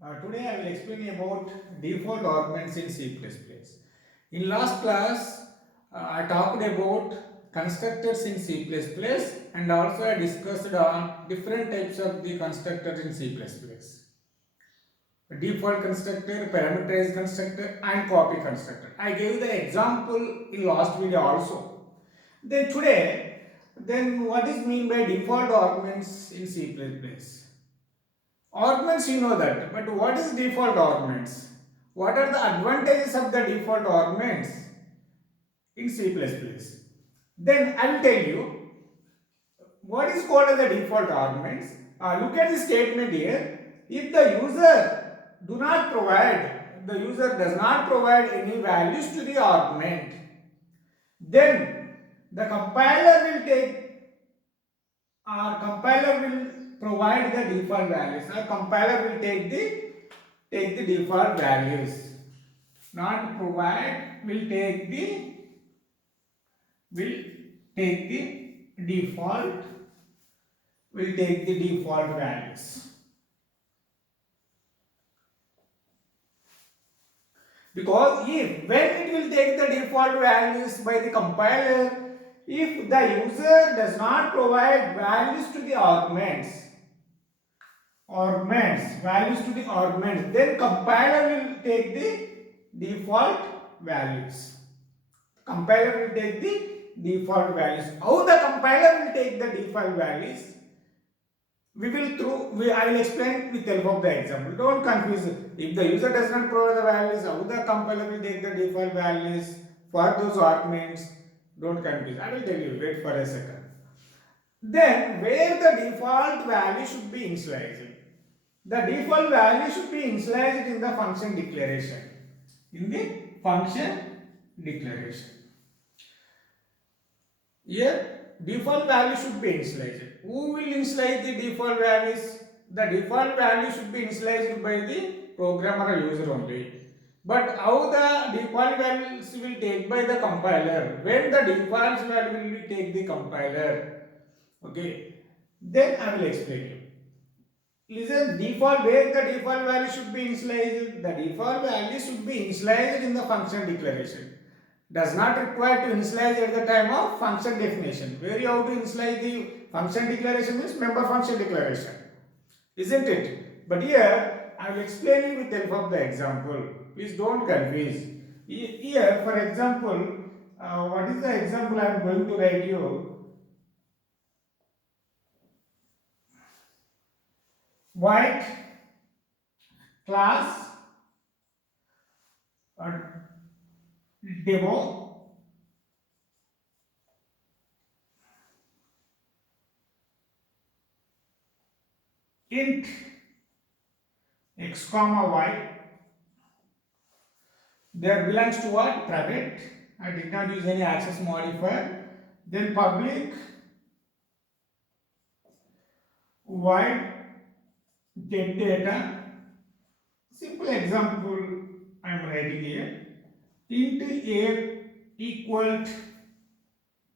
Today I will explain about default arguments in C++. In last class, I talked about constructors in C++ and also I discussed on different types of the constructors in C++. Default constructor, parameterized constructor and copy constructor. I gave the example in last video also. Then today, then what is mean by default arguments in C++? Arguments you know that, but what is default arguments? What are the advantages of the default arguments in C++? Then I will tell you what is called as the default arguments. Look at the statement here. If the user does not provide any values to the argument, then the compiler will provide the default values. Or compiler will take the default values. Not provide will take the default values. Because when it will take the default values by the compiler, if the user does not provide values to the arguments, then compiler will take the default values. Compiler will take the default values. How the compiler will take the default values? I will explain with help of the example. Don't confuse it. If the user does not provide the values, how the compiler will take the default values for those arguments? Don't confuse. I will tell you. Wait for a second. Then, where the default value should be initialized? The default value should be initialized in the function declaration. In the function declaration. Here, default value should be initialized. Who will initialize the default values? The default value should be initialized by the programmer or user only. But how the default values will take by the compiler? When the default value will take the compiler? Okay. Then I will explain you. Listen, where the default value should be initialized? The default value should be initialized in the function declaration. Does not require to initialize at the time of function definition. Where you have to initialize the function declaration means member function declaration. Isn't it? But here I will explain you with the help of the example. Please don't confuse. Here, for example, what is the example I am going to write you? White class demo int x comma y. There belongs to what? Private. I did not use any access modifier. Then public void get data. Simple example I am writing here. Int a equal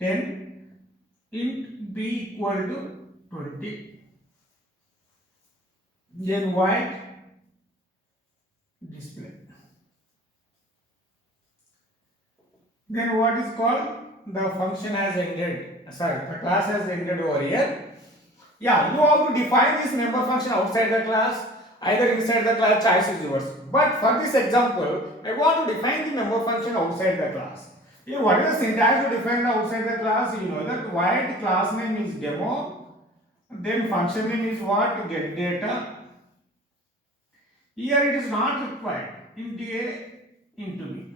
10, int b equal to 20. Then void display. Then what is called? The function has ended. Sorry, the class has ended over here. Yeah, you have to define this member function outside the class, either inside the class, choice is yours. But for this example, I want to define the member function outside the class. Here, what is the syntax to define the outside the class? You know that void class name is demo, then function name is what? Get data. Here it is not required. Int a, int b.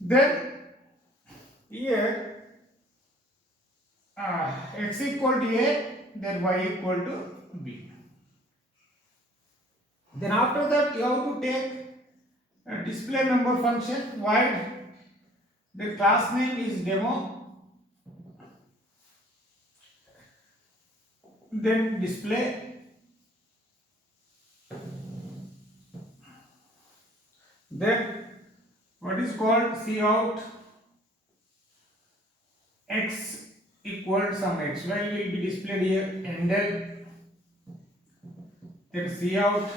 Then here x equal to a, then y equal to b. Then after that you have to take a display member function void. The class name is demo. Then display. Then what is called cout x equal some xy will be displayed here, ended Then see out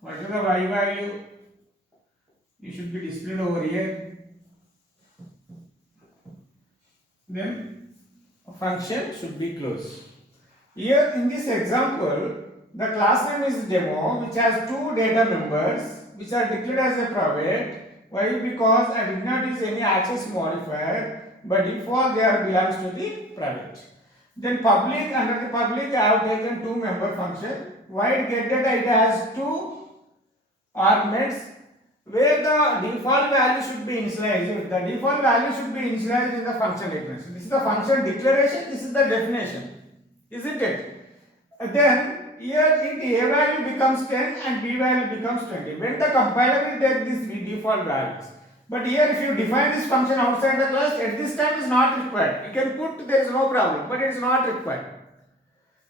what is the y value. You should be displayed over here. Then a function should be closed. Here in this example, the class name is demo, which has two data members which are declared as a private. Why? Because I did not use any access modifier. By default, they are belongs to the private. Then public, under the public, I have taken two member function. Void get data, it has two arguments where the default value should be initialized. The default value should be initialized in the function declaration. This is the function declaration, this is the definition, isn't it? Then here int a value becomes 10 and b value becomes 20. When the compiler will take these default values. But here if you define this function outside the class, at this time is not required. You can put, there is no problem, but it is not required.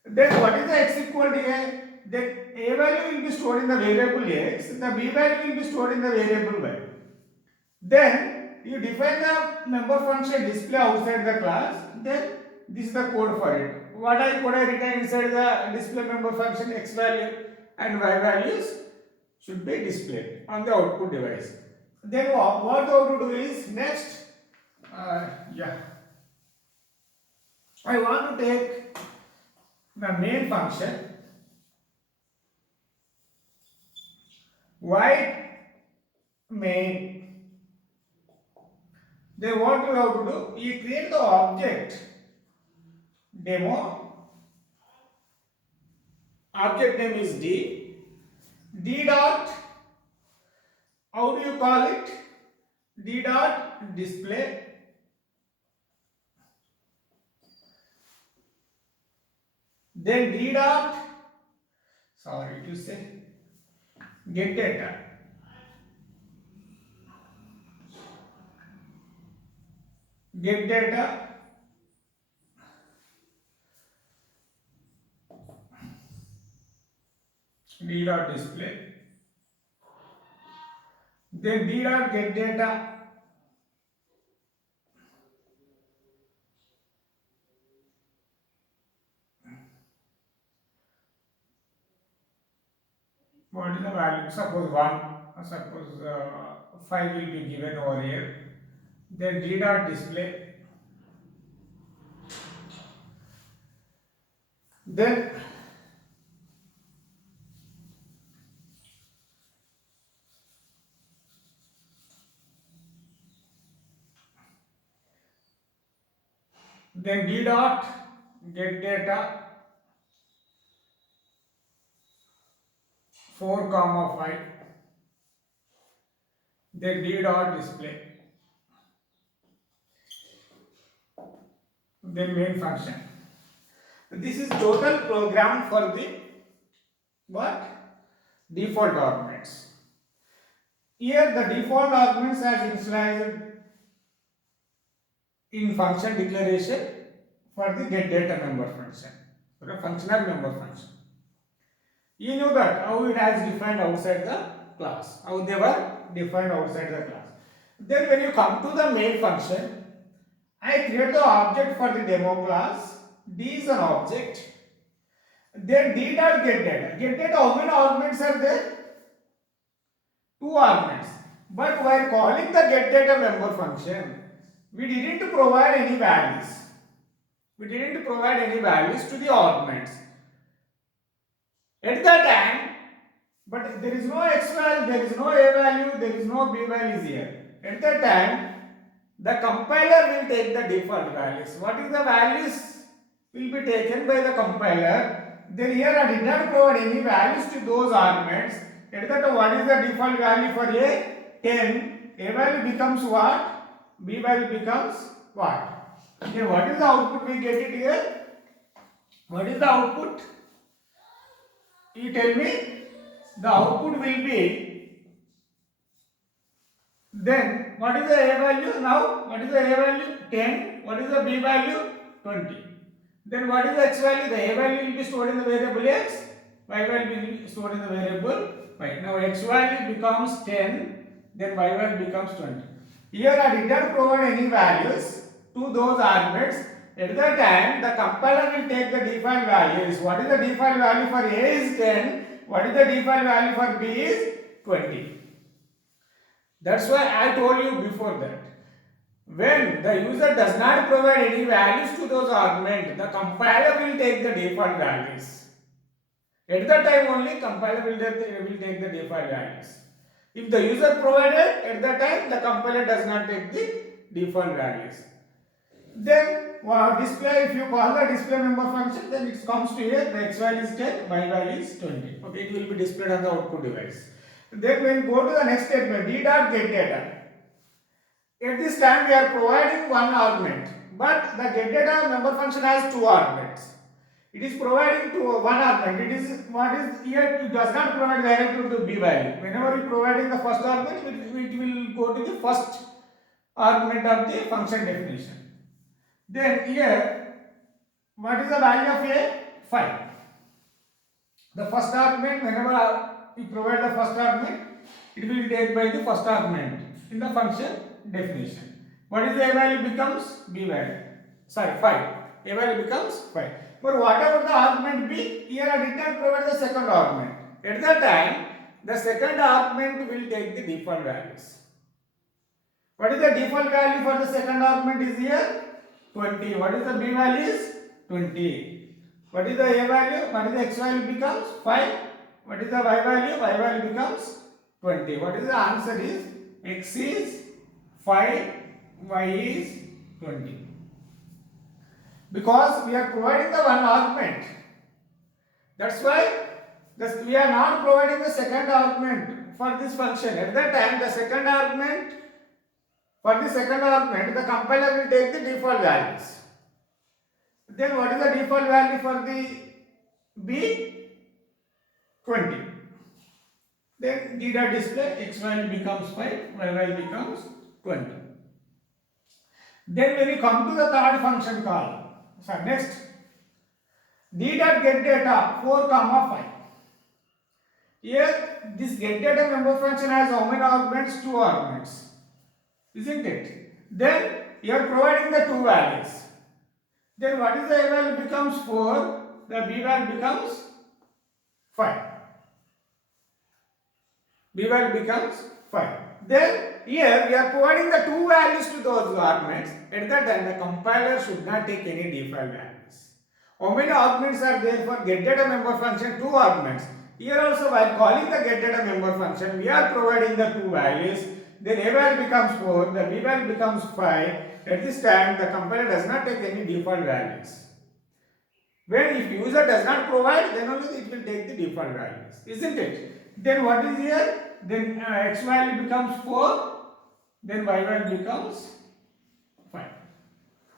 Then what is the x equal to a? The a value will be stored in the variable x, the b value will be stored in the variable y. Then you define the member function display outside the class, then this is the code for it. What I could have written inside the display member function, x value and y values should be displayed on the output device. Then what I have to do is next, I want to take the main function void main. Then what you have to do, you create the object demo, object name is d dot, how do you call it, d dot display, then d dot, sorry to say, get data, get data, d dot display, then d dot get data, what is the value, suppose 1, suppose 5 will be given over here, then d dot display, then d dot get data 4 comma 5, then d dot display, then main function. This is total program for the what? Default arguments. Here the default arguments are initialized in function declaration for the get data member function, for a functional member function. You know that how it has defined outside the class, how they were defined outside the class. Then when you come to the main function, I create the object for the demo class. D is an object. Then d dot get data. Get data, how many arguments are there? 2 arguments. But while calling the get data member function, we didn't provide any values. We didn't provide any values to the arguments. At that time, but there is no x value, there is no a value, there is no b values here. At that time, the compiler will take the default values. What is the values will be taken by the compiler. Then here I did not provide any values to those arguments. At that time, what is the default value for a? 10. A value becomes what? B value becomes what? Okay, what is the output we get it here? What is the output? You tell me. The output will be, then what is the a value now? What is the a value? 10. What is the b value? 20. Then what is the x value? The a value will be stored in the variable x, y value will be stored in the variable y. Now x value becomes 10, then y value becomes 20. Here I did not provide any values to those arguments. At that time, the compiler will take the default values. What is the default value for a is 10 what is the default value for B is 20. That's why I told you before that when the user does not provide any values to those arguments, the compiler will take the default values. At that time only compiler will take the default values. If the user provided, at that time the compiler does not take the default values. Then display, if you call the display member function, then it comes to here, the x value is 10, y value is 20. Okay, it will be displayed on the output device. Then when we go to the next statement, d dot get data. At this time we are providing one argument, but the get data member function has two arguments. It is providing to one argument. It is what is here, it does not provide directly to b value. Whenever you providing the first argument, it will go to the first argument of the function definition. Then here, what is the value of a? 5. The first argument, whenever you provide the first argument, it will take by the first argument in the function definition. What is the a value becomes? B value. Sorry, 5. A value becomes 5. But whatever the argument be, here I did not provide the second argument. At that time, the second argument will take the default values. What is the default value for the second argument is here? 20. What is the B value is? 20. What is the A value? What is the X value becomes? 5. What is the Y value? Y value becomes 20. What is the answer is? X is 5, Y is 20. Because we are providing the one argument. That's why we are not providing the second argument for this function. At that time, the second argument, for the second argument, the compiler will take the default values. Then what is the default value for the B? 20. Then d dot display, x value becomes 5, y value becomes 20. Then when we come to the third function call, so next, d dot get data 4 comma 5. Here this get data member function has how many arguments? 2 arguments. Isn't it? Then you are providing the two values. Then what is the A value becomes 4, the B value becomes 5. B value becomes 5. Then here we are providing the two values to those arguments. At that time the compiler should not take any default values. How many arguments are there for get data member function? 2 arguments. Here also while calling the get data member function, we are providing the two values. Then A value becomes 4, the B value becomes 5. At this time, the compiler does not take any default values. When if user does not provide, then only it will take the default values, isn't it? Then what is here? Then x value becomes 4, then y value becomes 5.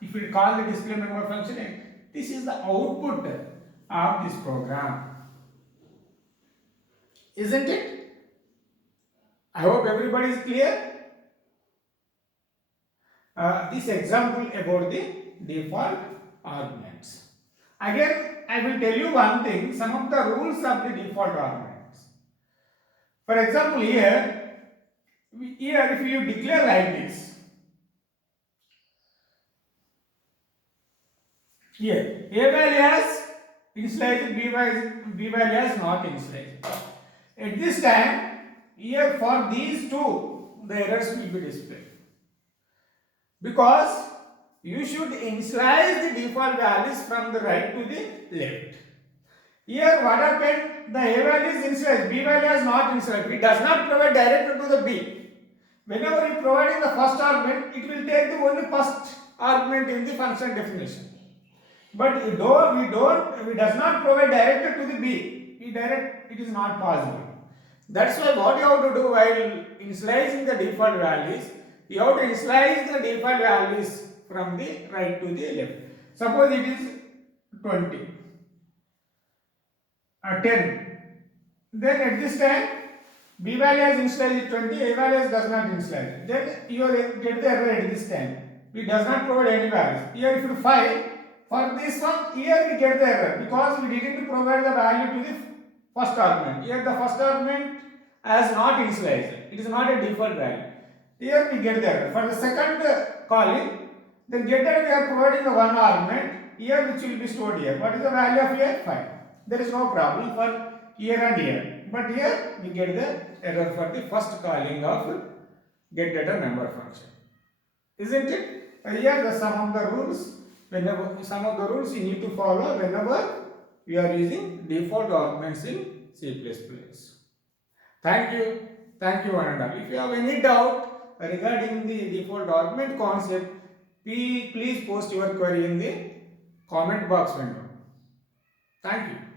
If we call the display member function, this is the output of this program, isn't it? I hope everybody is clear. This example about the default arguments. Again, I will tell you one thing, some of the rules of the default arguments. For example, here if you declare like this, here A value has initialized, B value has not initialized. At this time, here for these two, the errors will be displayed. Because you should initialize the default values from the right to the left. Here what happened? The A value is initialized, B value is not initialized. It does not provide directly to the B. Whenever you provide in the first argument, it will take the only first argument in the function definition. But we does not provide directly to the B. It is not possible. That's why what you have to do while initializing the default values, you have to initialize the default values from the right to the left. Suppose it is 20, 10. Then at this time, B value has initialized 20, A value does not initialize. Then you get the error at this time. It does not provide any values. Here if you find, for this one, here we get the error because we didn't provide the value to the first argument. Here the first argument has not initialized. It is not a default value. Here we get the error. For the second calling, then get that we are providing the one argument here which will be stored here. What is the value of here? 5. There is no problem. For here and here. But here we get the error for the first calling of get data member function. Isn't it? Here the some of the rules, whenever some of the rules you need to follow whenever we are using default arguments in C++. Thank you. Thank you one and all. If you have any doubt regarding the default argument concept, please post your query in the comment box window. Thank you.